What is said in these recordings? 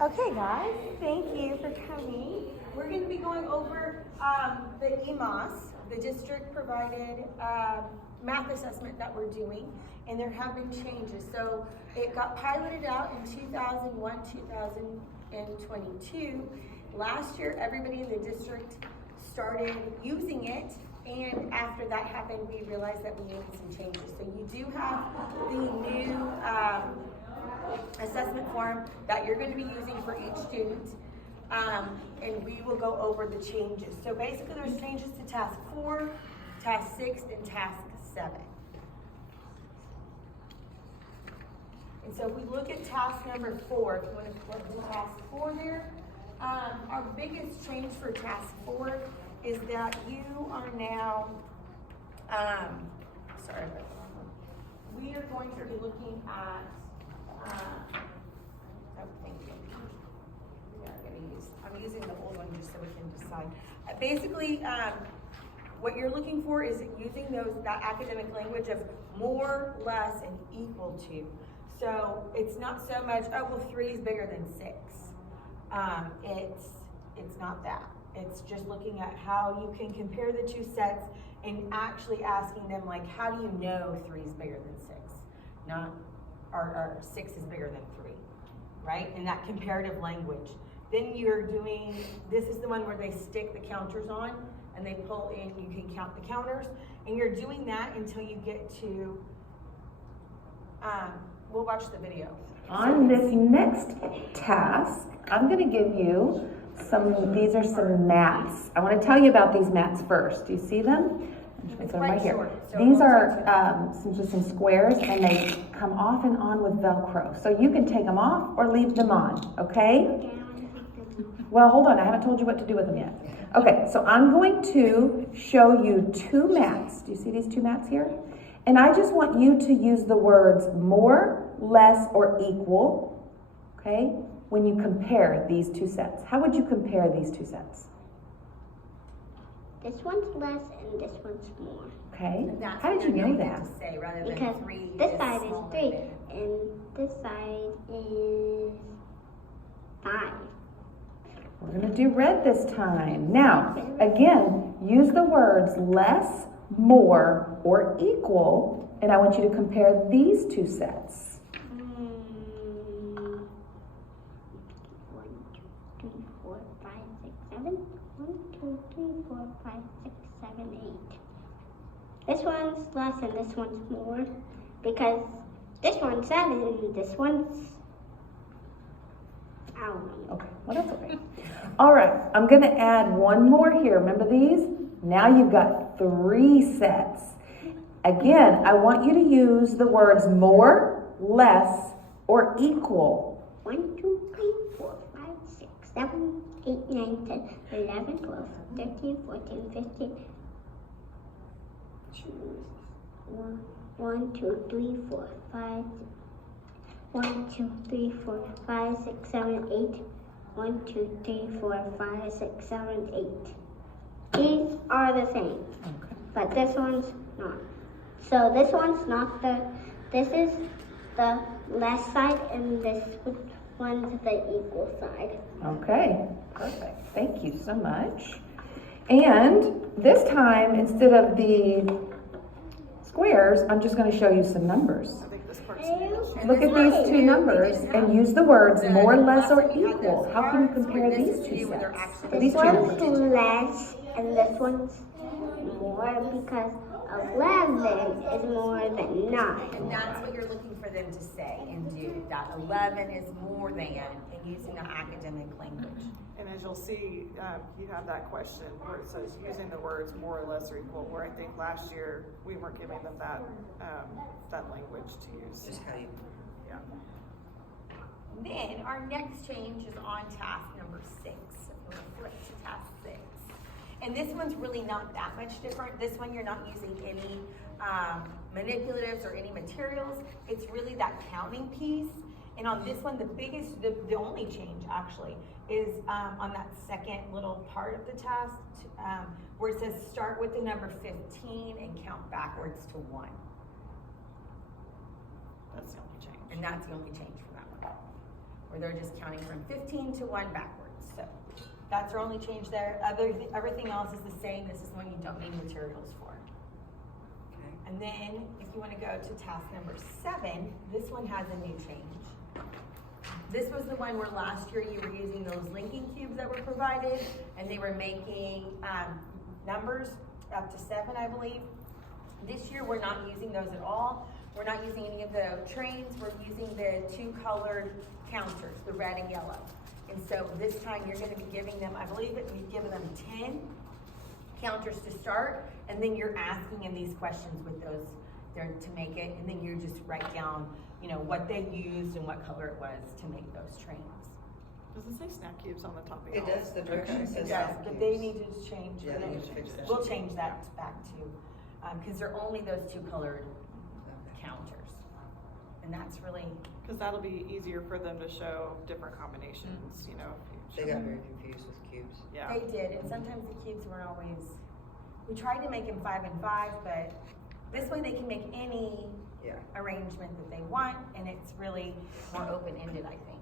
Okay, guys, thank you for coming. We're going to be going over the EMAS, the district-provided math assessment that we're doing, and there have been changes. So it got piloted out in 2001, 2022. Last year, everybody in the district started using it, and after that happened, we realized that we needed some changes. So you do have the new assessment form that you're going to be using for each student, and we will go over the changes. So basically there's changes to task 4, task 6, and task 7. And so if we look at task number 4, if you want to flip to task 4 there, our biggest change for task 4 is that you are now, we are going to be looking at I'm using the old one just so we can decide. Basically, what you're looking for is using that academic language of more, less, and equal to. So it's not so much, oh, well, 3 is bigger than 6. It's not that. It's just looking at how you can compare the two sets and actually asking them, like, how do you know 3 is bigger than 6? Not, or 6 is bigger than 3, right? In that comparative language. Then you're doing, this is the one where they stick the counters on and they pull in, you can count the counters, and you're doing that until you get to, we'll watch the video. On this next task, I'm gonna give you these are some mats. I wanna tell you about these mats first. Do you see them? It's right here. So these are just some squares, and they come off and on with Velcro. So you can take them off or leave them on, okay? Well, hold on, I haven't told you what to do with them yet. Okay, so I'm going to show you 2 mats. Do you see these 2 mats here? And I just want you to use the words more, less, or equal, okay? When you compare these 2 sets. How would you compare these 2 sets? This one's less and this one's more. Okay. How did you know that? Because this side is 3 and this side is 5. We're going to do red this time. Now, again, use the words less, more, or equal, and I want you to compare these 2 sets. 1, 2, 3, 4, 5, 6, 7. 1, 2, 3, 4, 5, 6, 7, 8. This one's less and this one's more because this one's 7 and this one's, I don't know. Okay, well that's okay. All right, I'm going to add one more here. Remember these? Now you've got 3 sets. Again, I want you to use the words more, less, or equal. 1, 2, 3, 4, 5, 6, 7, 8, 9, 10, 11, 12, 13, 14, 15. 1, 2, 3, 4, 5. 1, 2, 3, 4, 5, 6, 7, 8. 1, 2, 3, 4, 5, 6, 7, 8. These are the same, Okay. but this one's not. So this one's not this is the less side and this one's the equal side. Okay, perfect. Thank you so much. And this time, instead of the squares, I'm just going to show you some numbers. Look at these 2 numbers and use the words more, less, or equal. How can you compare these 2 sets? This one's less and this one's more because 11 is more than 9. And that's what you're looking for them to say and do. That 11 is more than, and using the academic language. And as you'll see, you have that question where it says using the words more or less or equal, where I think last year we weren't giving them that language to use. Just how you. Yeah. Then our next change is on task number 6. We'll flip to task 6. And this one's really not that much different. This one you're not using any manipulatives or any materials. It's really that counting piece. And on this one, the only change actually is on that second little part of the task where it says start with the number 15 and count backwards to 1. That's the only change. And that's the only change for that one. Where where they're just counting from 15 to 1 backwards. So that's our only change there. Everything else is the same. This is one you don't need materials for. Okay. And then if you want to go to task number 7, this one has a new change. This was the one where last year you were using those linking cubes that were provided, and they were making numbers up to 7, I believe. This year we're not using those at all. We're not using any of the trains. We're using the 2 colored counters, the red and yellow. And so this time you're going to be giving them, I believe that we've given them 10 counters to start, and then you're asking them these questions with those there to make it, and then you just write down, you know, what they used and what color it was to make those trains. Does it say snack cubes on the top of It y'all? does, the direction says Yes, snack but they cubes. need to change. Yeah, they need to fix that. We'll change that back to, because they're only those 2 colored Okay. counters. And that's really, Cause that'll be easier for them to show different combinations, you know. if you They show- got very confused with cubes. Yeah, they did, and sometimes the cubes weren't always, we tried to make them 5 and 5, but this way they can make any Yeah. arrangement that they want, and it's really more open-ended, I think.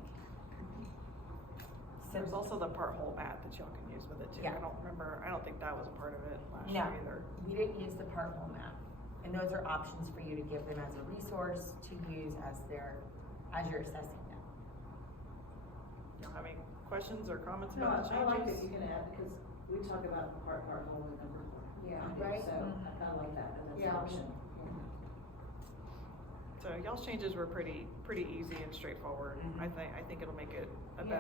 So, there's also the part hole mat that y'all can use with it too. Yeah. I don't think that was a part of it last no, year either. we didn't use the part hole map, and those are options for you to give them as a resource to use as you're assessing them. Y'all have any questions or comments No, about the I like changes? that you can add, because we talk about the part hole and number. Yeah. Right? So I kinda like that, and that's an Yeah. option. So y'all's changes were pretty easy and straightforward. Mhm. I think it'll make it a Yeah.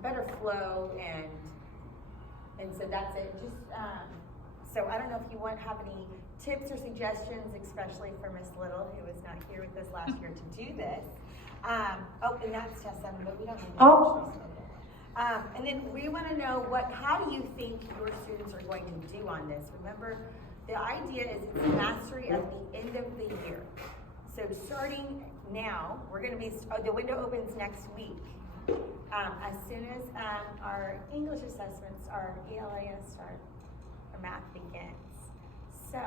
better flow, and so that's it. Just so I don't know if you have any tips or suggestions, especially for Miss Little, who was not here with us last year to do this. Oh, and that's test 7, but we don't need to. Oh. And then we want to know how do you think your students are going to do on this? Remember, the idea is it's mastery at the end of the year. So starting now, we're going to be, the window opens next week. As soon as our English assessments, our ELAS start, our math begins. So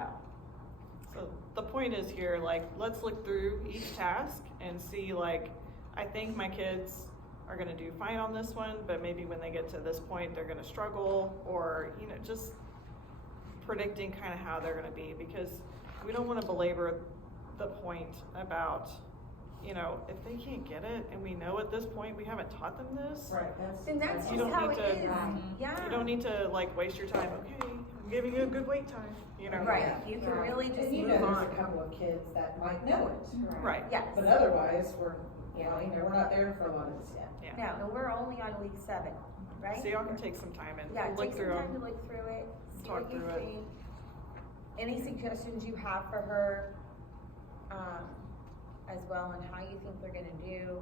the point is here, like, let's look through each task and see, like, I think my kids are gonna do fine on this one, but maybe when they get to this point, they're gonna struggle, or, you know, just predicting kind of how they're gonna be, because we don't wanna belabor the point about, you know, if they can't get it, and we know at this point, we haven't taught them this. Right, that's. Then that's You just don't how need it to- is. Right. Yeah. You don't need to, like, waste your time, okay, I'm giving you a good wait time, you know? Right, Yeah. you can Right. really just And you move know, there's on. a couple of kids that might know it, Right, Yes. but otherwise, we're, you know, we're not there for a lot of this yet. yeah. No, and we're only on week 7, right? So y'all can take some time and Yeah, look take some through time to them. look through it, see Talk what you through it. think. Any suggestions you have for her, as well, on how you think they're gonna do.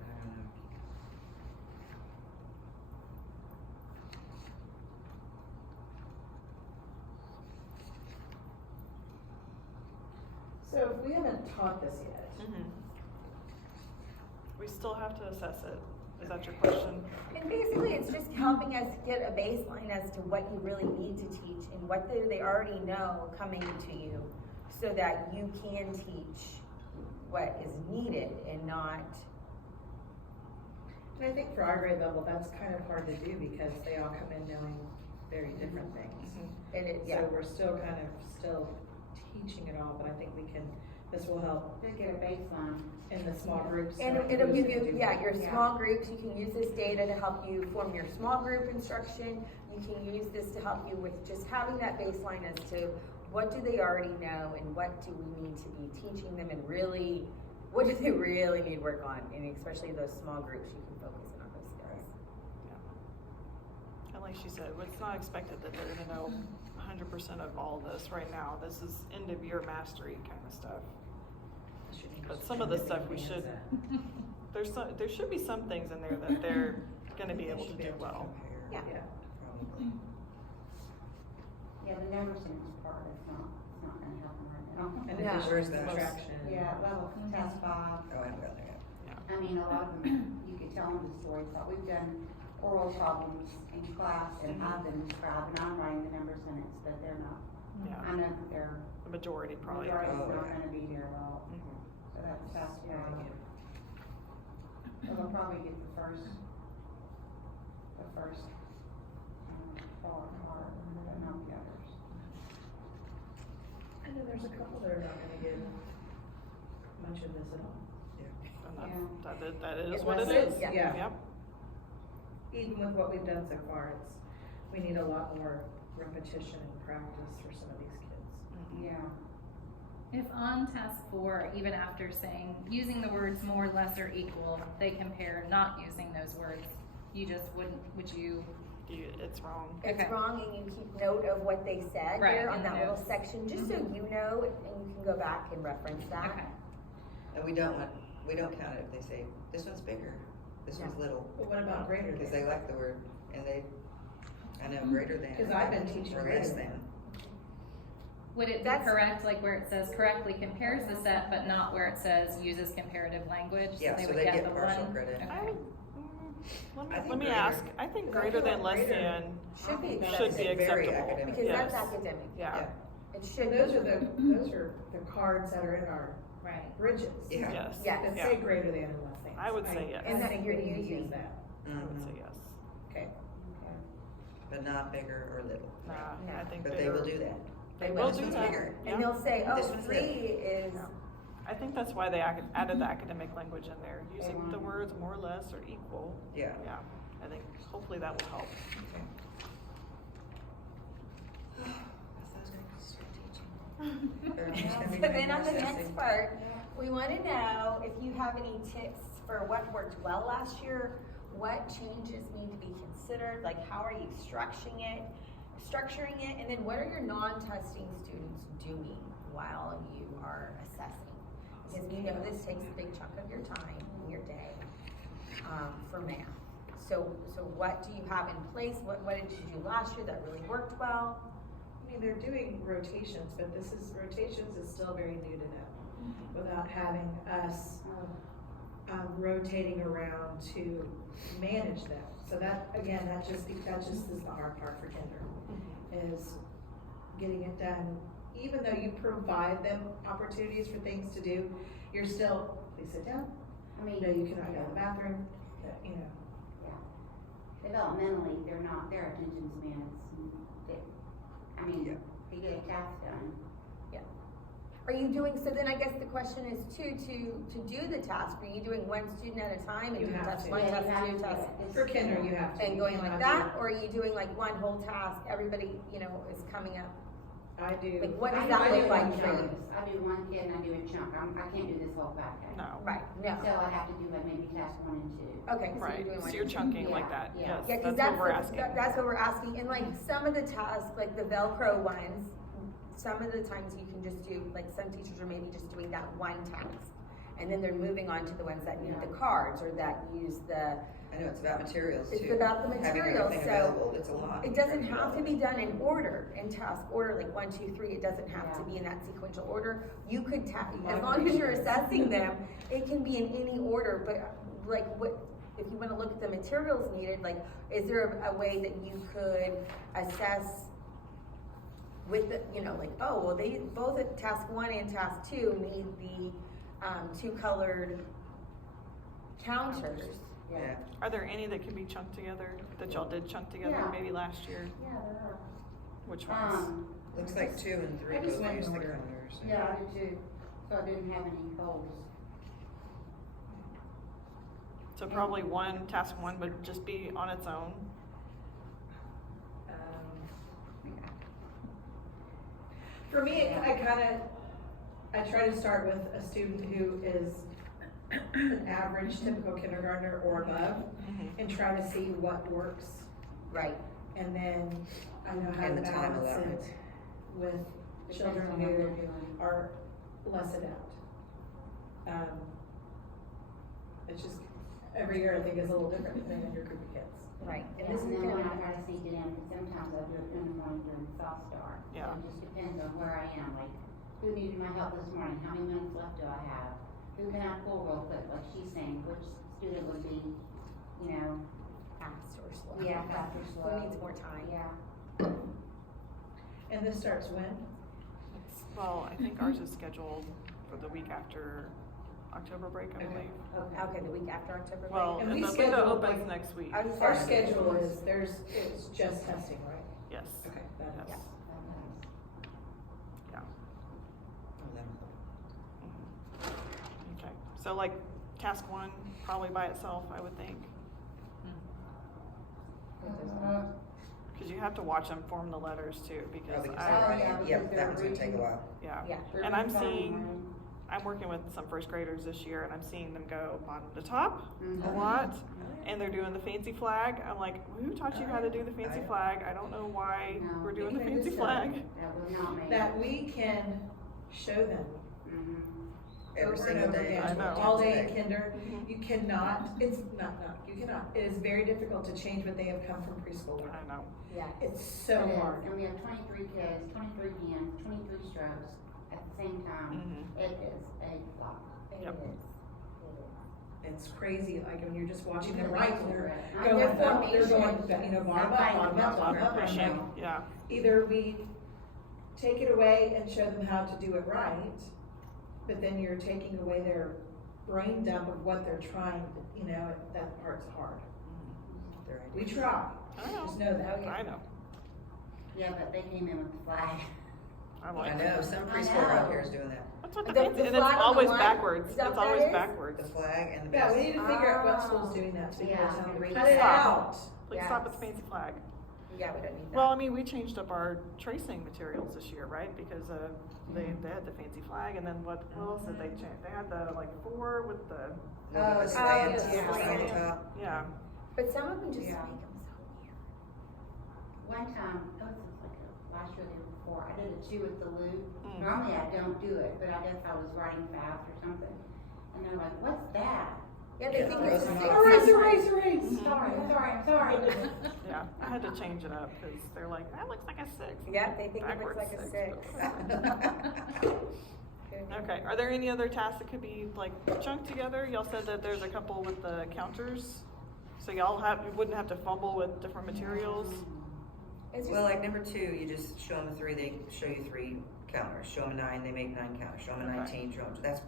I don't know. So if we haven't taught this yet, Mhm. We still have to assess it. Is that your question? And basically, it's just helping us get a baseline as to what you really need to teach and what do they already know coming to you, so that you can teach what is needed and not, and I think for our grade level, that's kind of hard to do because they all come in knowing very different things. and it, yeah. So we're still kind of teaching it all, but I think this will help Just get a baseline. in the small groups. And like it'll who's give gonna you, do yeah, what. your Yeah. small groups, you can use this data to help you form your small group instruction. You can use this to help you with just having that baseline as to what do they already know and what do we need to be teaching them, and really, what do they really need work on? And especially those small groups, you can focus in on those skills. And like she said, it's not expected that they're gonna know 100% of all this right now. This is end of year mastery kind of stuff. But some of the stuff we should, there should be some things in there that they're gonna be They able to should do well. compare, Yeah. Yeah. Probably. Yeah, the number sequence part is not gonna help them right now. And Yeah. if Where's there's that? subtraction. Yeah, level test 5. Oh, I haven't got there yet. I mean, a lot of them, you could tell them the stories, but we've done oral problems in class, and I've been scribing, I'm writing the number sentence, but they're not. Yeah, I know that they're, the majority probably. majority's Oh, not yeah. gonna be there probably get the first part, but not the others. And then there's a couple that are not gonna get much of this at all. And that is It what it was- is. yeah. Yep. Even with what we've done so far, we need a lot more repetition and practice for some of these kids. Yeah. If on task 4, even after saying, using the words more, less, or equal, they compare not using those words, you just would you? It's wrong. It's Okay. wrong, and you keep note of what they said Right, there in on the that little notes. section, just so you know, and you can go back and reference that. Okay. And we don't count it if they say, this one's bigger, this one's little, But what about greater because than? they like the word, and I know greater than. 'Cause I've been teaching Or greater less than. than. Would it be That's- correct, like where it says correctly compares the set, but not where it says uses comparative language? Yeah, so would they get the partial one? credit. Okay. I would, I think let me greater. ask, I think Because I greater feel than, like less greater than, Should be should be accepted, Very acceptable. academic. because that's Yes. academic. Yeah, It should Those be. are the cards that are in our Right. bridges. Yeah. yes. Yes. That Yeah. say greater than and less than. I would say yes. And that think you're we need to using. use that. I would say Mhm. yes. Okay. But not bigger or little, Nah, No. I think but they will bigger- do that. They They will will. This do one's that. bigger. And they'll say, oh, This one's 3 is, Yeah. I think that's why they added the academic language in there, using the words more, less, or equal. Yeah. Yeah, I think hopefully that will help. so then on the next part, we wanna know if you have any tips for what worked well last year, what changes need to be considered, like how are you structuring it, and then what are your non-testing students doing while you are assessing? Because we know this takes a big chunk of your time in your day, for math. So what do you have in place? What did you do last year that really worked well? I mean, they're doing rotations, but rotations is still very new to them, without having us, rotating around to manage them. So that, again, that just is the hard part for kinder, is getting it done. Even though you provide them opportunities for things to do, you're still, please sit down, I mean. no, you cannot go to the bathroom, you know. Developmentally, their attention spans, they get a task done. Are you doing, so then I guess the question is too, to do the task, are you doing one student at a time and You doing have test to. one, Yeah, test you have two, to. test, For kinder, you have to. and You going like cannot that? Or are you doing like one whole task, everybody, is coming up? I do. Like, what does I that do look like in for you? chunks. I do one kid and I do a chunk, I can't do this whole back end. No, Right, no, So I have to do like maybe task 1 and 2. okay, so right, you're doing so one. you're chunking like Yeah, that, yeah. yes, Yeah, cause that's what we're asking. that's what we're asking, and like some of the tasks, like the Velcro ones, some of the times you can just do, like some teachers are maybe just doing that one task. And then they're moving on to the ones that need the cards or that use the, I know, it's about materials too. it's about the material, Having everything so. available, it's a lot. It doesn't have to be done in order, in task order, like 1, 2, 3, it doesn't have to be in that sequential order. You could as long as you're assessing them, it can be in any order, but like if you wanna look at the materials needed, like, is there a way that you could assess with the, like, oh, well, they, both at task 1 and task 2 need the, 2 colored counters. Yeah. Are there any that can be chunked together, that y'all did chunk together Yeah. maybe last year? Yeah, there are. Which ones? Looks like 2 and 3 I just both went use in the order. colors. Yeah, I did too, so I didn't have any holes. So probably task 1 would just be on its own. For me, I try to start with a student who is an average typical kindergartner or above, and try to see what works. Right. And then I know how to And the time balance allotment. it with children Depends on what they're who doing. are less adept. It's just, every year I think is a little different depending on your group of kids. Right. And then when I try to sneak it in, because sometimes I do it in the morning during soft start. Yeah. So it just depends on where I am, like, who needed my help this morning, how many minutes left do I have? Who can I pull real quick, like she's saying, which student would be, Fast or slow. fast or slow? Who needs more time? Yeah. And this starts when? Well, I think ours is scheduled for the week after October break, I Okay. believe. Okay, the week after October break. Well, And and we the window schedule, opens like, next week. I was Our sorry. schedule is, it's just testing, right? Yes. Okay, that is. Yes. Yeah. Oh, that'll help. Okay. So like task 1, probably by itself, I would think. Because you have to watch them form the letters too, Oh, because because I, they're yeah, writing, yep, because that one's they're gonna take a while. yeah. Yeah. And I'm seeing, I'm working with some first graders this year, and I'm seeing them go bottom to top a lot, and they're doing the fancy flag. I'm like, who taught you how to do the fancy flag? I don't know why No. we're doing the Okay, fancy this flag. That was not me. That we can show them Mhm. Every over and single over day. again, I know. all day in kinder. Mhm. You cannot, it's not, you cannot. It is very difficult to change what they have come from preschool with. I know. Yeah. It's so It is. hard. And we have 23 kids, 23 hands, 23 strokes at the same time. Mhm. It is a lot. It Yep. is. It's crazy, like when you're just watching them You write, can they're answer it. going Their up, they're formation. going, you know, bottom up, Sometimes bottom up, bottom up. Pushing, I'm like, yeah. either we take it away and show them how to do it right, but then you're taking away their brain dump of what they're trying to, you know, that part's hard. They're We ideas. try, I know. just know that. I know. Yeah, but they came in with the flag. I'm I like, know, some I preschool know. around here is doing that. what's with the The fancy? And it's flag on the always line? backwards. Is that It's what that always is? backwards. The flag and the Yeah, we best. need to figure out what school's doing that, so we Yeah. can tell them, Please cut it stop. out. Please Yes. stop with the fancy flag. Yeah, we don't need that. Well, I mean, we changed up our tracing materials this year, right? Because they had the fancy flag, and then what else did they change? They had the like 4 with the Little bit of slant yeah. on the top. yeah. But some of them just Yeah. make them so weird. One time, it was like last year or the year before, I did a 2 with the loop. Mm. Normally I don't do it, but I guess I was writing fast or something. And they're like, what's that? Yeah, they Yeah, think throws it's a them six. off. Erase. Sorry, I'm sorry. Yeah, I had to change it up because they're like, that looks like a 6. Yeah, they think it looks Backwards like a 6. Okay, are there any other tasks that could be like chunked together? Y'all said that there's a couple with the counters. So you wouldn't have to fumble with different materials. It's Well, just, like number 2, you just show them a 3, they show you 3 counters. Show them a 9, they make 9 counters. Show them a Okay. 19, show them, that's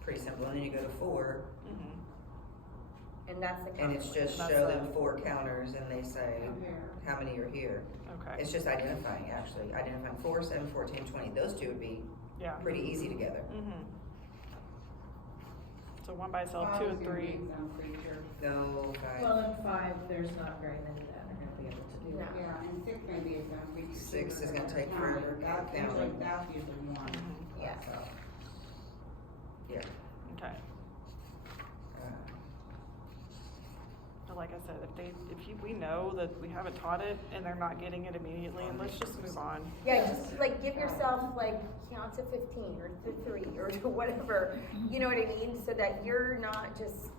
pretty simple. And then you go to 4, Mm-hmm. and that's the and it's just That's show a- them 4 counters and they say how many are here. Okay, It's just identifying, actually. Identifying 4, 7, 14, 20. Those 2 would be yeah. pretty easy together. Mm-hmm. So 1 by itself, 2 and 3. No, 5. Well, in 5, there's not very many that are gonna be able to do No. that. Yeah, and 6 maybe is gonna be. 6 is gonna take forever. That's Counting. usually one. Mhm. Yeah. So, Yeah. Okay. Uh, But like I said, we know that we haven't taught it and they're not getting it immediately, and let's just move on. Yeah, just like give yourself like count to 15 or to 3 or to whatever, you know what I mean? So that you're not just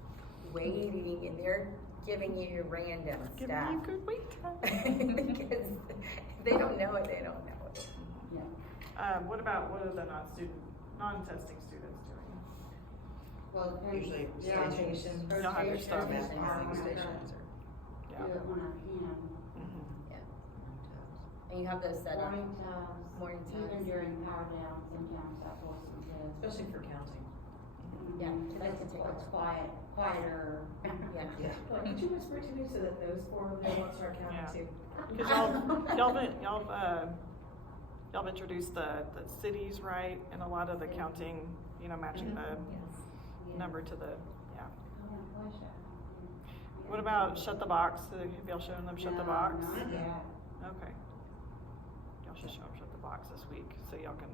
waiting and they're giving you random Give me a stuff. good wait time. Because if they don't know it, they don't know it. yeah. What are the non-testing students doing? Well, it depends. Usually Yeah. rotation. You don't have your stuff. Rotation, Math how modeling you wanna stations or Yeah. do it when I, Mhm. And you have those set up. morning times. Morning Even times. during power down, sometimes I force some kids. Especially for counting. Yeah, Mhm. to That's take it's it. quieter. Yeah. Yeah. Like, could you whisper to me so that those 4 over there won't start counting Yeah. too? Because y'all have introduced the cities, right? And a lot of the counting, matching the number to the, yeah. What about shut the box? Have y'all shown them shut the box? Not yet. Okay. Y'all should show them shut the box this week, so y'all can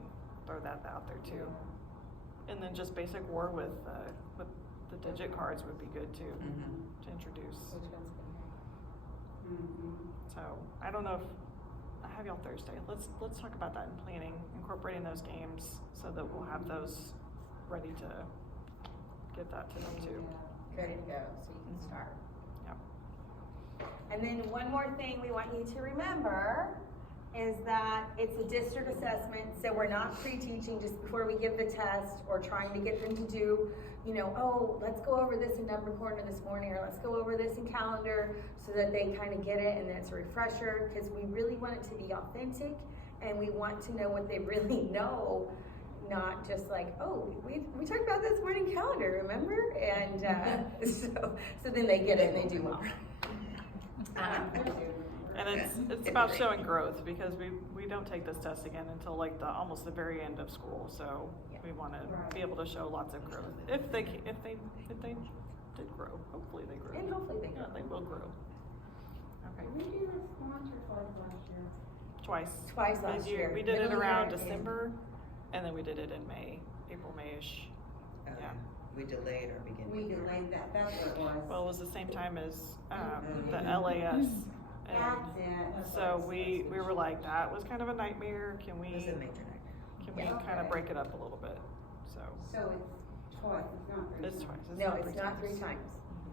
throw that out there too. And then just basic war with the digit cards would be good too, Mhm. to introduce. Mhm. So, I don't know if, I have y'all Thursday, let's talk about that in planning, incorporating those games, so that we'll have those ready to get that to them too. Ready to go, so you can start. Yep. And then one more thing we want you to remember is that it's a district assessment, so we're not pre-teaching just before we give the test or trying to get them to do, oh, let's go over this in number corner this morning, or let's go over this in calendar, so that they kind of get it and then it's a refresher, because we really want it to be authentic and we want to know what they really know, not just like, oh, we talked about this morning calendar, remember? And so then they get it and they do well. And it's about showing growth, because we don't take this test again until like almost the very end of school, so we want to be able to show lots of growth. If they did grow, hopefully they grow. And hopefully they grow. Yeah, they will grow. Okay. We do this once or twice last year. Twice last year. We did it Middle around year and- December, and then we did it in May, April, Mayish. Yeah. We delayed our beginning. We delayed that, that's what it was. Well, it was the same time as the LAS. And That's it. so we were like, that was kind of a nightmare. Can we It was a major nightmare. can we Yeah. kind of break it up a little bit? So So it's twice, it's not three. it's twice. No, it's not 3 times.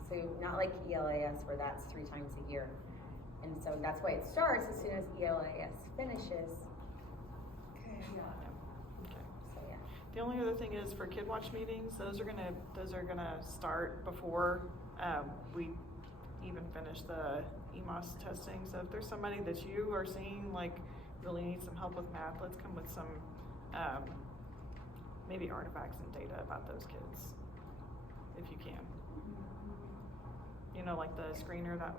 So not like ELAS where that's 3 times a year. And so that's why it starts as soon as ELAS finishes. Okay. Okay. So yeah. The only other thing is for Kid Watch meetings, those are gonna start before we even finish the EMOS testing. So if there's somebody that you are seeing like really needs some help with math, let's come with some maybe artifacts and data about those kids, if you can. You know, like the screener that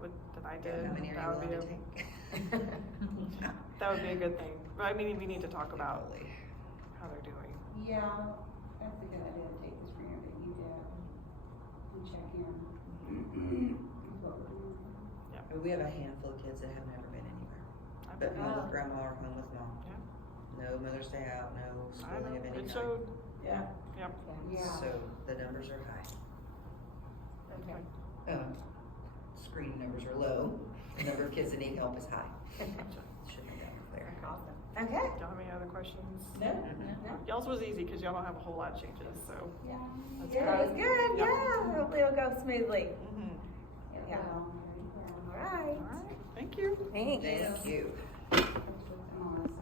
I did. How many that are would you be willing to take? that would be a good thing. But I mean, we need to talk about how they're doing. Yeah, that's a good idea to take the screener that you did and check in. We have a handful of kids that have never been anywhere, but home with grandma or home with mom. Yeah. No Mother's Day out, no I schooling of know, any it kind. showed. Yeah. Yep. Yeah. So the numbers are high. Okay. Screening numbers are low. The number of kids that need help is high. Should be down there. Awesome. Okay. Y'all have any other questions? No? Y'all's was easy because y'all don't have a whole lot of changes, so. That's That was good. good. Yeah. Hopefully it'll go smoothly. Mhm. Yeah. Well, All right. All right, thank you. Thanks. Thank you.